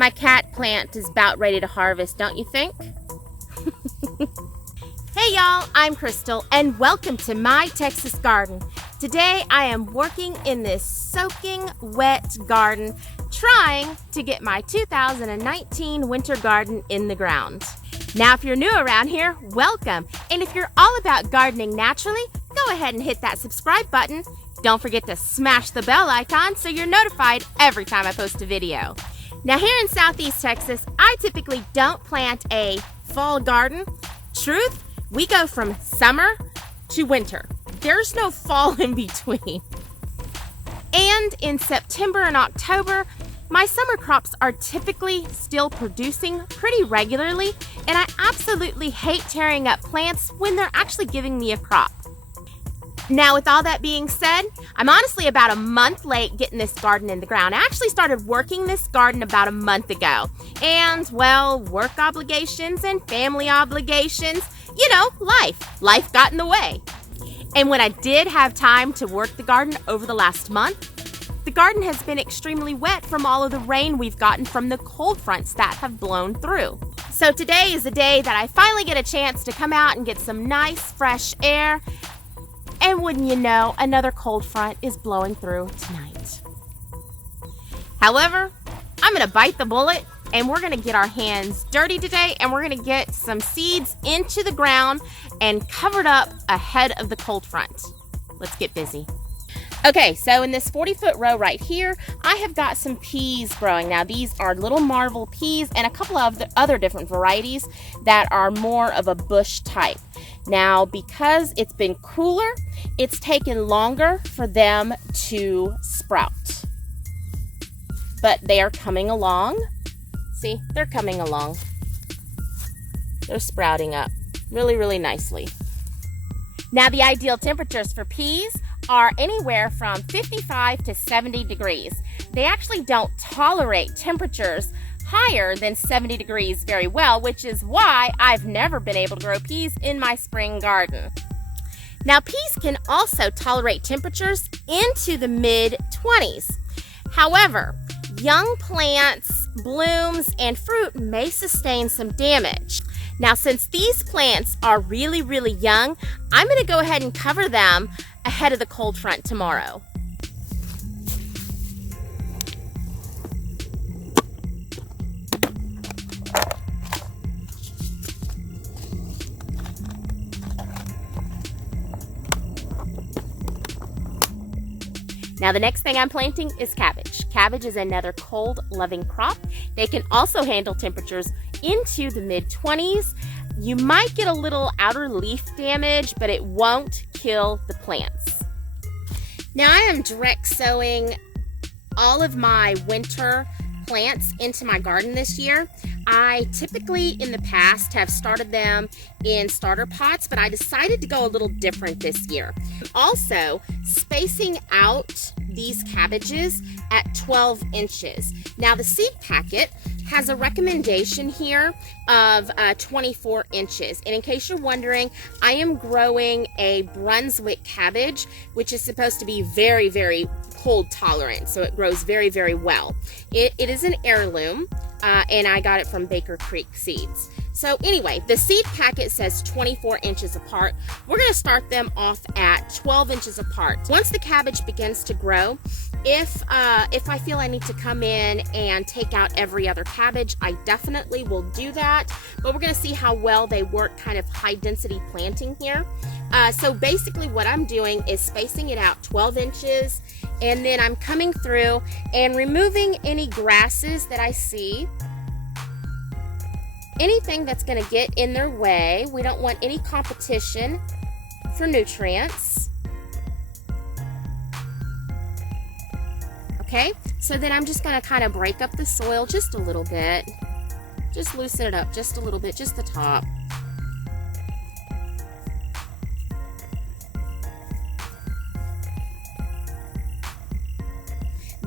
My cat plant is about ready to harvest, don't you think? Hey y'all, I'm Krystal and welcome to my Texas garden. Today I am working in this soaking wet garden trying to get my 2019 winter garden in the ground. Now if you're new around here, welcome. And if you're all about gardening naturally, go ahead and hit that subscribe button. Don't forget to smash the bell icon so you're notified every time I post a video. Now here in Southeast Texas, I typically don't plant a fall garden. Truth, we go from summer to winter. There's no fall in between. And in September and October, my summer crops are typically still producing pretty regularly, and I absolutely hate tearing up plants when they're actually giving me a crop. Now, with all that being said, I'm honestly about a month late getting this garden in the ground. I actually started working this garden about a month ago. And, well, work obligations and family obligations, you know, life got in the way. And when I did have time to work the garden over the last month, the garden has been extremely wet from all of the rain we've gotten from the cold fronts that have blown through. So today is the day that I finally get a chance to come out and get some nice fresh air. And wouldn't you know, another cold front is blowing through tonight. However, I'm going to bite the bullet and we're going to get our hands dirty today and we're going to get some seeds into the ground and covered up ahead of the cold front. Let's get busy. Okay, so in this 40-foot row right here, I have got some peas growing. Now these are little marvel peas and a couple of the other different varieties that are more of a bush type. Now, because it's been cooler, it's taken longer for them to sprout. But they are coming along. See, they're coming along. They're sprouting up really, really nicely. Now, the ideal temperatures for peas are anywhere from 55 to 70 degrees. They actually don't tolerate temperatures higher than 70 degrees very well, which is why I've never been able to grow peas in my spring garden. Now, peas can also tolerate temperatures into the mid-20s. However, young plants, blooms, and fruit may sustain some damage. Now, since these plants are really, really young, I'm going to go ahead and cover them ahead of the cold front tomorrow. Now the next thing I'm planting is cabbage. Cabbage is another cold-loving crop. They can also handle temperatures into the mid-20s. You might get a little outer leaf damage, but it won't kill the plants. Now I am direct sowing all of my winter plants into my garden this year. I typically in the past have started them in starter pots, but I decided to go a little different this year. Also, spacing out these cabbages at 12 inches. Now the seed packet has a recommendation here of 24 inches. And in case you're wondering, I am growing a Brunswick cabbage, which is supposed to be very, very cold tolerant. So it grows very, very well. It is an heirloom, and I got it from Baker Creek Seeds. So anyway, the seed packet says 24 inches apart. We're going to start them off at 12 inches apart. Once the cabbage begins to grow, if I feel I need to come in and take out every other cabbage, I definitely will do that. But we're going to see how well they work kind of high density planting here. So basically what I'm doing is spacing it out 12 inches, and then I'm coming through and removing any grasses that I see. Anything that's going to get in their way. We don't want any competition for nutrients. Okay, so then I'm just going to kind of break up the soil just a little bit. Just loosen it up just a little bit, just the top.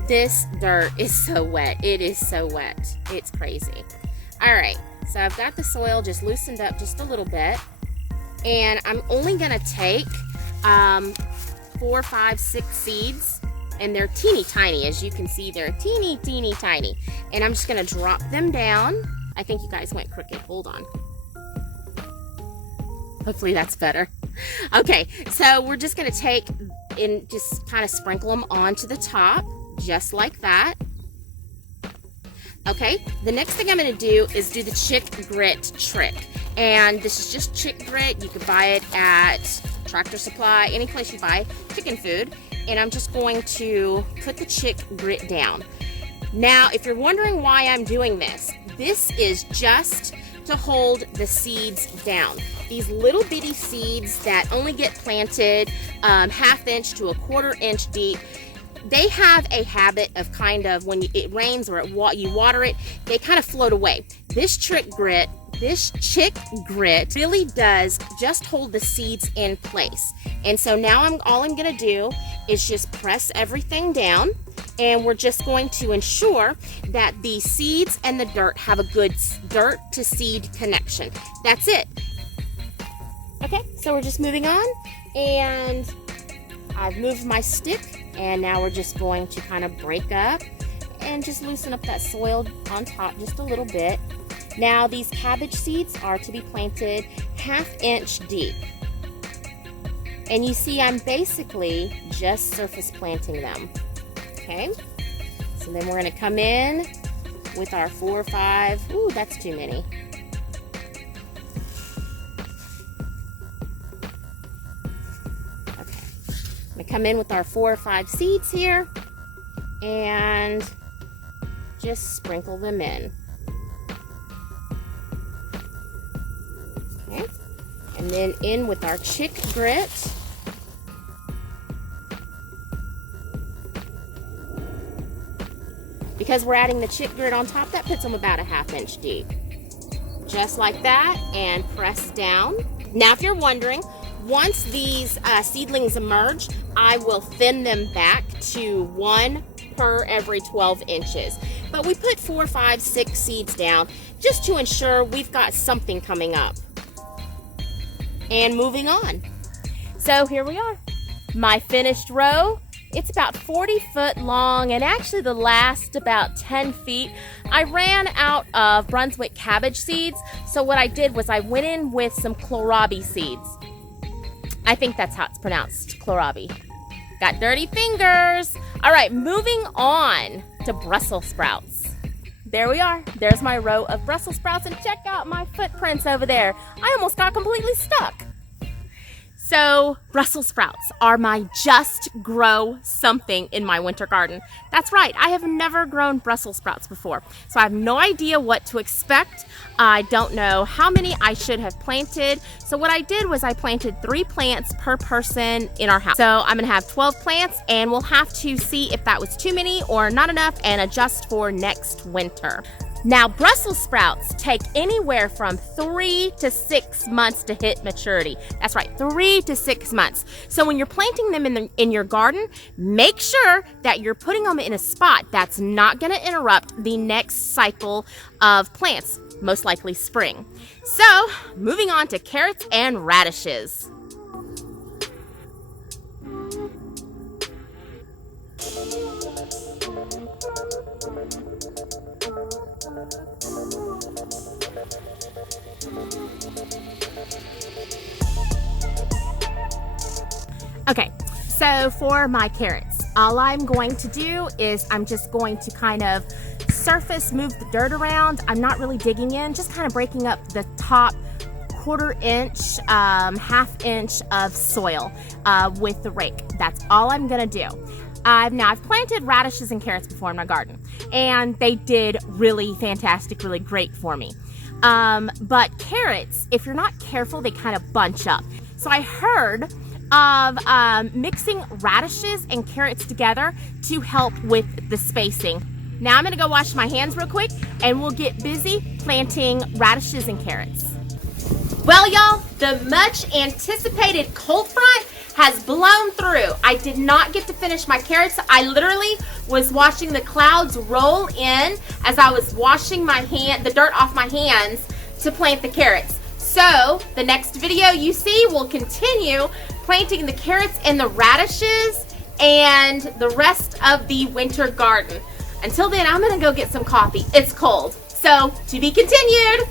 This dirt is so wet. It is so wet. It's crazy. All right. So I've got the soil just loosened up just a little bit, and I'm only going to take 4, 5, 6 seeds And they're teeny tiny. As you can see, they're teeny tiny. And I'm just gonna drop them down. I think you guys went crooked. Hold on. Hopefully that's better. Okay, so we're just gonna take and just kind of sprinkle them onto the top, just like that. Okay, the next thing I'm gonna do is do the chick grit trick. And this is just chick grit. You can buy it at Tractor Supply, any place you buy chicken food. And I'm just going to put the chick grit down. Now, if you're wondering why I'm doing this is just to hold the seeds down. These little bitty seeds that only get planted 1/2 inch to 1/4 inch deep, they have a habit of kind of, when it rains or you water it, they kind of float away. This chick grit really does just hold the seeds in place. And so now all I'm gonna do is just press everything down, and we're just going to ensure that the seeds and the dirt have a good dirt to seed connection. That's it. Okay, so we're just moving on, and I've moved my stick, and now we're just going to kind of break up and just loosen up that soil on top just a little bit. Now these cabbage seeds are to be planted 1/2 inch deep. And you see I'm basically just surface planting them. Okay, so then we're gonna come in with our 4 or 5, ooh, that's too many. Okay, I'm gonna come in with our 4 or 5 seeds here and just sprinkle them in. Okay, and then in with our chick grit. Because we're adding the chick grit on top, that puts them about 1/2 inch deep. Just like that, and press down. Now, if you're wondering, once these seedlings emerge, I will thin them back to 1 per every 12 inches. But we put 4, 5, 6 seeds down just to ensure we've got something coming up. And moving on. So here we are, my finished row. It's about 40 foot long, and actually the last about 10 feet, I ran out of Brunswick cabbage seeds. So what I did was I went in with some kohlrabi seeds. I think that's how it's pronounced, kohlrabi. Got dirty fingers. All right, moving on to Brussels sprouts. There we are. There's my row of Brussels sprouts, and check out my footprints over there. I almost got completely stuck. So Brussels sprouts are my just grow something in my winter garden. That's right, I have never grown Brussels sprouts before, so I have no idea what to expect. I don't know how many I should have planted. So what I did was I planted 3 plants per person in our house. So I'm gonna have 12 plants, and we'll have to see if that was too many or not enough and adjust for next winter. Now, Brussels sprouts take anywhere from 3 to 6 months to hit maturity. That's right, 3 to 6 months. So when you're planting them in your garden, make sure that you're putting them in a spot that's not gonna interrupt the next cycle of plants, most likely spring. So, moving on to carrots and radishes. Okay, so for my carrots, all I'm going to do is I'm just going to kind of surface move the dirt around. I'm not really digging in, just kind of breaking up the top 1/4 inch, 1/2 inch of soil with the rake. That's all I'm gonna do. Now I've planted radishes and carrots before in my garden, and they did really fantastic, really great for me. But carrots, if you're not careful, they kind of bunch up. So I heard of mixing radishes and carrots together to help with the spacing. Now I'm gonna go wash my hands real quick, and we'll get busy planting radishes and carrots. Well, y'all, the much anticipated cold front has blown through. I did not get to finish my carrots. I literally was watching the clouds roll in as I was washing the dirt off my hands to plant the carrots. So the next video you see will continue planting the carrots and the radishes, and the rest of the winter garden. Until then, I'm gonna go get some coffee. It's cold. So, to be continued.